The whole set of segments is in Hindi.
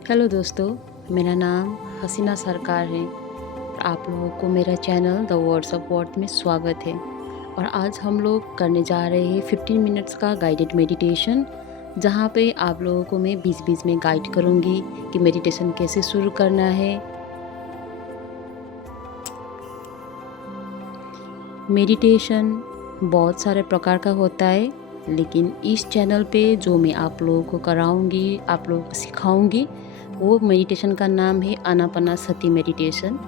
हेलो दोस्तों, मेरा नाम हसीना सरकार है। आप लोगों को मेरा channel the words of worth में स्वागत है। और आज हम लोग करने जा रहे हैं 15 मिनट्स का गाइडेड मेडिटेशन, जहाँ पे आप लोगों को मैं बीच-बीच में गाइड करूँगी कि मेडिटेशन कैसे शुरू करना है। मेडिटेशन बहुत सारे प्रकार का होता है, लेकिन इस चैनल पे जो मैं आप लोगों को कराऊंगी, आप लोगों को सिखाऊंगी, वो मेडिटेशन का नाम है आनापानासती मेडिटेशन,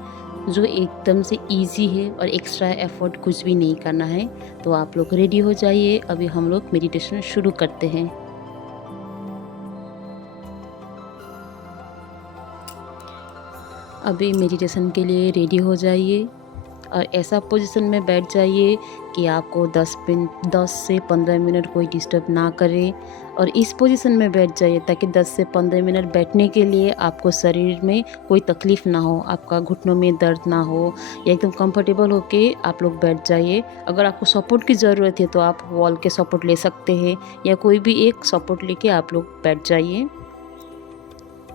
जो एकदम से इजी है और एक्स्ट्रा एफर्ट कुछ भी नहीं करना है। तो आप लोग रेडी हो जाइए, अभी हम लोग मेडिटेशन शुरू करते हैं। अभी मेडिटेशन के लिए रेडी हो जाइए और ऐसा पोजीशन में बैठ जाइए कि आपको 10 से 15 मिनट कोई डिस्टर्ब ना करे। और इस पोजीशन में बैठ जाइए ताकि 10 से 15 मिनट बैठने के लिए आपको शरीर में कोई तकलीफ़ ना हो, आपका घुटनों में दर्द ना हो, या एकदम कंफर्टेबल होके आप लोग बैठ जाइए। अगर आपको सपोर्ट की ज़रूरत है तो आप वॉल के सपोर्ट ले सकते हैं, या कोई भी एक सपोर्ट लेके आप लोग बैठ जाइए।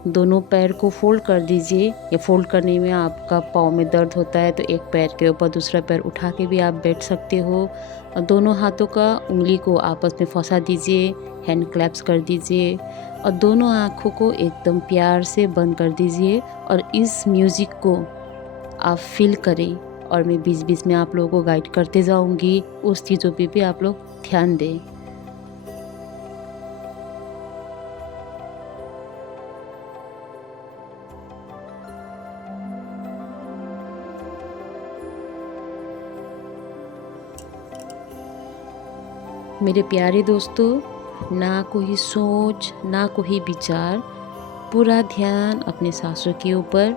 दोनों पैर को फोल्ड कर दीजिए, या फोल्ड करने में आपका पाँव में दर्द होता है तो एक पैर के ऊपर दूसरा पैर उठा के भी आप बैठ सकते हो। और दोनों हाथों का उंगली को आपस में फंसा दीजिए, हैंड क्लैप्स कर दीजिए और दोनों आँखों को एकदम प्यार से बंद कर दीजिए। और इस म्यूज़िक को आप फील करें, और मैं बीच बीच में आप लोगों को गाइड करते जाऊँगी, उस चीज़ों पे भी आप लोग ध्यान दें। मेरे प्यारे दोस्तों, ना कोई सोच, ना कोई विचार, पूरा ध्यान अपने सांसों के ऊपर।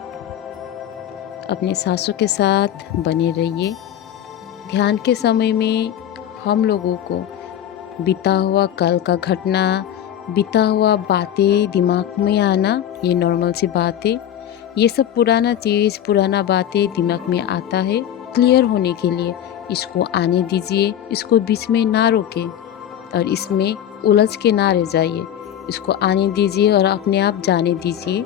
अपने सांसों के साथ बने रहिए। ध्यान के समय में हम लोगों को बीता हुआ कल का घटना, बीता हुआ बातें दिमाग में आना, ये नॉर्मल सी बात है। ये सब पुराना चीज़, पुराना बातें दिमाग में आता है। क्लियर होने के लिए इसको आने दीजिए, इसको बीच में ना रोकें और इसमें उलझ के ना रह जाइए। इसको आने दीजिए और अपने आप जाने दीजिए,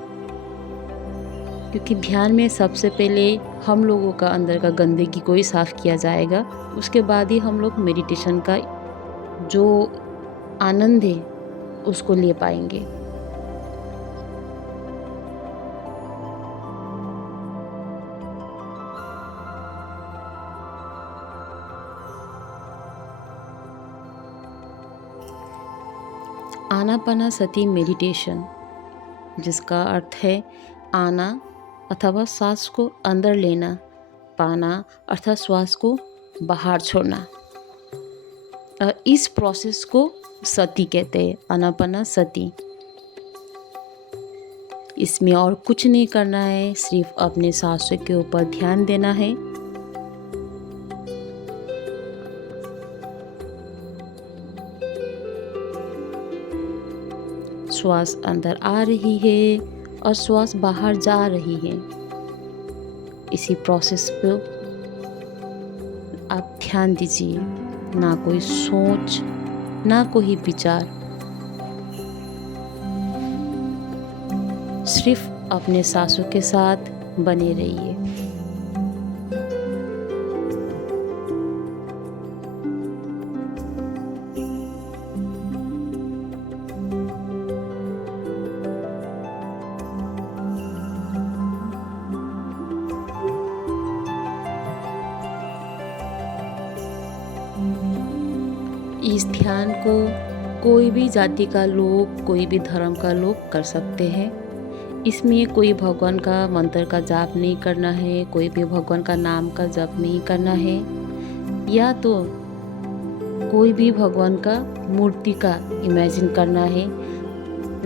क्योंकि ध्यान में सबसे पहले हम लोगों का अंदर का गंदगी को ही साफ़ किया जाएगा। उसके बाद ही हम लोग मेडिटेशन का जो आनंद है उसको ले पाएंगे। आनापानासती मेडिटेशन, जिसका अर्थ है आना अथवा सांस को अंदर लेना, पाना अर्थात श्वास को बाहर छोड़ना। इस प्रोसेस को सती कहते हैं, आनापानासती। इसमें और कुछ नहीं करना है, सिर्फ अपने सांसों के ऊपर ध्यान देना है। श्वास अंदर आ रही है और श्वास बाहर जा रही है। इसी प्रोसेस पे आप ध्यान दीजिए। ना कोई सोच, ना कोई विचार, सिर्फ अपने सांसों के साथ बने रहिए। इस ध्यान को कोई भी जाति का लोग, कोई भी धर्म का लोग कर सकते हैं। इसमें कोई भगवान का मंत्र का जाप नहीं करना है, कोई भी भगवान का नाम का जाप नहीं करना है, या तो कोई भी भगवान का मूर्ति का इमेजिन करना है,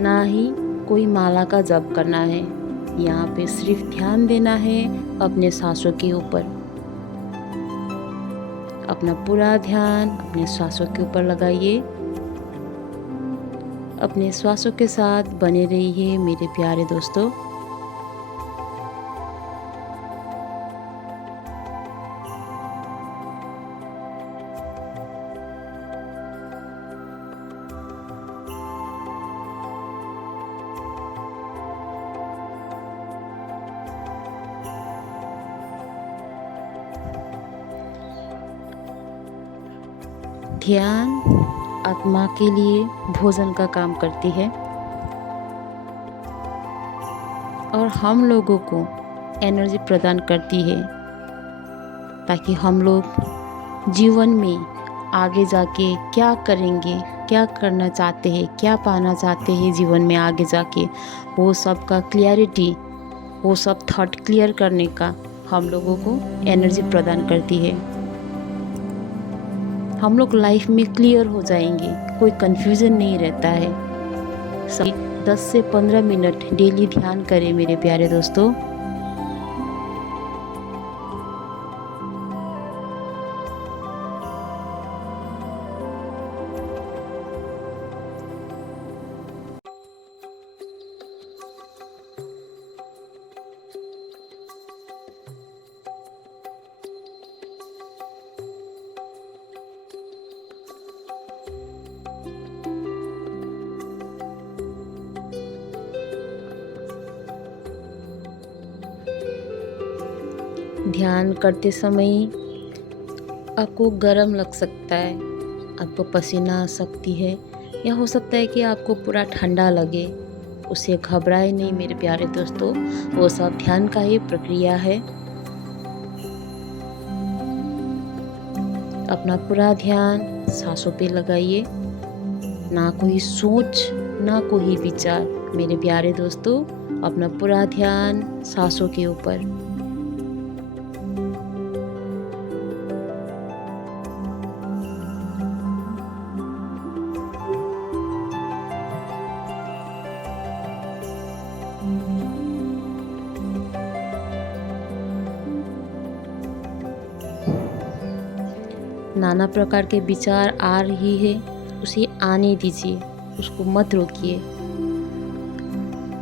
ना ही कोई माला का जाप करना है। यहाँ पे सिर्फ ध्यान देना है अपने सांसों के ऊपर। अपना पूरा ध्यान अपने श्वासों के ऊपर लगाइए। अपने श्वासों के साथ बने रहिए मेरे प्यारे दोस्तों। ध्यान आत्मा के लिए भोजन का काम करती है और हम लोगों को एनर्जी प्रदान करती है, ताकि हम लोग जीवन में आगे जाके क्या करेंगे, क्या करना चाहते हैं, क्या पाना चाहते हैं जीवन में आगे जाके, वो सब का क्लियरिटी, वो सब थॉट क्लियर करने का हम लोगों को एनर्जी प्रदान करती है। हम लोग लाइफ में क्लियर हो जाएंगे, कोई कंफ्यूजन नहीं रहता है। सभी 10 से 15 मिनट डेली ध्यान करें मेरे प्यारे दोस्तों। ध्यान करते समय आपको गर्म लग सकता है, आपको पसीना आ सकती है, या हो सकता है कि आपको पूरा ठंडा लगे। उससे घबराए नहीं मेरे प्यारे दोस्तों, वो सब ध्यान का ही प्रक्रिया है। अपना पूरा ध्यान सांसों पे लगाइए, ना कोई सोच, ना कोई विचार मेरे प्यारे दोस्तों, अपना पूरा ध्यान सांसों के ऊपर। नाना प्रकार के विचार आ रही है, उसे आने दीजिए, उसको मत रोकिए।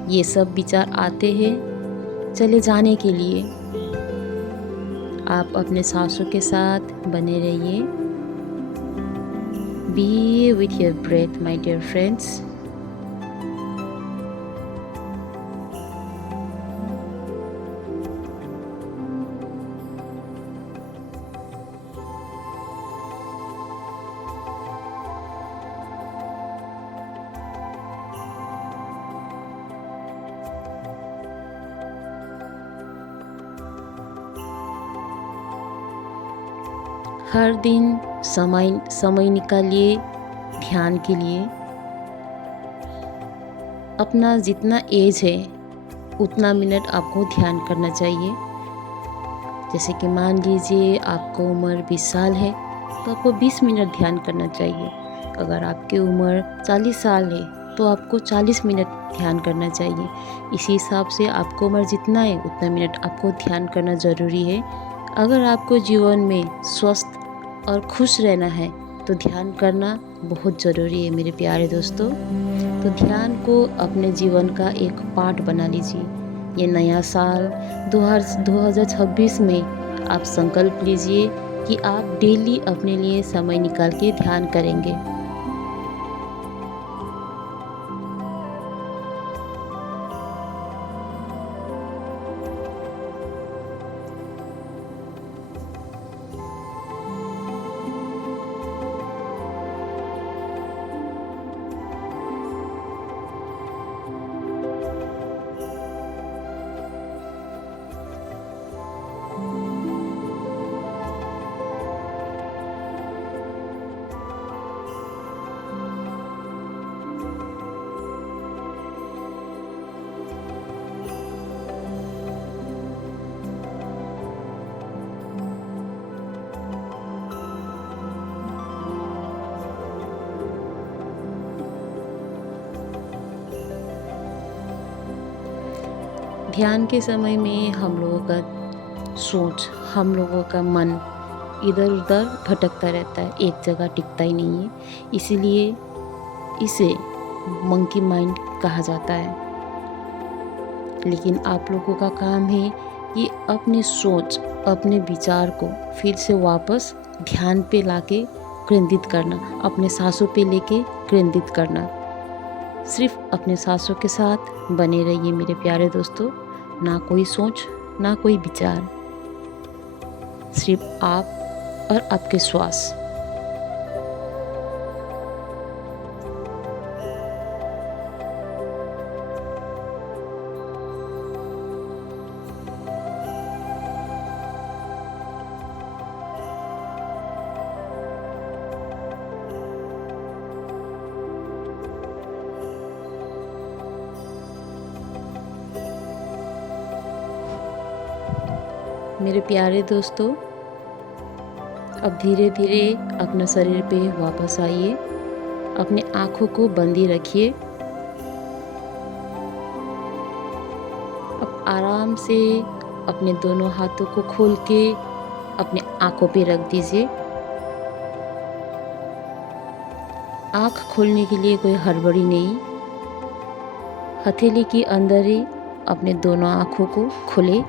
ये सब विचार आते हैं, चले जाने के लिए आप अपने सांसों के साथ बने रहिए। Be with your breath my dear friends. हर दिन समय निकालिए ध्यान के लिए। अपना जितना एज है उतना मिनट आपको ध्यान करना चाहिए। जैसे कि मान लीजिए आपको उम्र 20 साल है तो आपको 20 मिनट ध्यान करना चाहिए। अगर आपकी उम्र 40 साल है तो आपको 40 मिनट ध्यान करना चाहिए। इसी हिसाब से आपको उम्र जितना है उतना मिनट आपको ध्यान करना ज़रूरी है। अगर आपको जीवन में स्वस्थ और खुश रहना है तो ध्यान करना बहुत ज़रूरी है मेरे प्यारे दोस्तों। तो ध्यान को अपने जीवन का एक पार्ट बना लीजिए। ये नया साल 2026 में आप संकल्प लीजिए कि आप डेली अपने लिए समय निकाल के ध्यान करेंगे। ध्यान के समय में हम लोगों का सोच, हम लोगों का मन इधर उधर भटकता रहता है, एक जगह टिकता ही नहीं है। इसीलिए इसे मंकी माइंड कहा जाता है। लेकिन आप लोगों का काम है कि अपनी सोच, अपने विचार को फिर से वापस ध्यान पे लाके केंद्रित करना, अपने सांसों पे लेके केंद्रित करना। सिर्फ अपने सांसों के साथ बने रहिए मेरे प्यारे दोस्तों। ना कोई सोच, ना कोई विचार, सिर्फ आप और आपके श्वास। मेरे प्यारे दोस्तों, अब धीरे धीरे अपने शरीर पे वापस आइए। अपने आँखों को बंद ही रखिए। अब आराम से अपने दोनों हाथों को खोल के अपने आँखों पे रख दीजिए। आँख खोलने के लिए कोई हड़बड़ी नहीं। हथेली के अंदर ही अपने दोनों आँखों को खोलें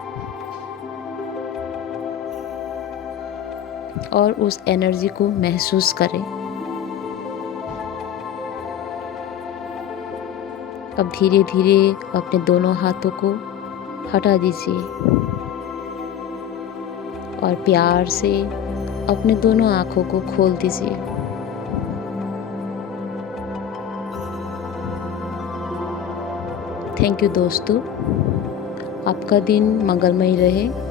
और उस एनर्जी को महसूस करें। अब धीरे धीरे अपने दोनों हाथों को हटा दीजिए और प्यार से अपने दोनों आँखों को खोल दीजिए। थैंक यू दोस्तों। आपका दिन मंगलमय रहे।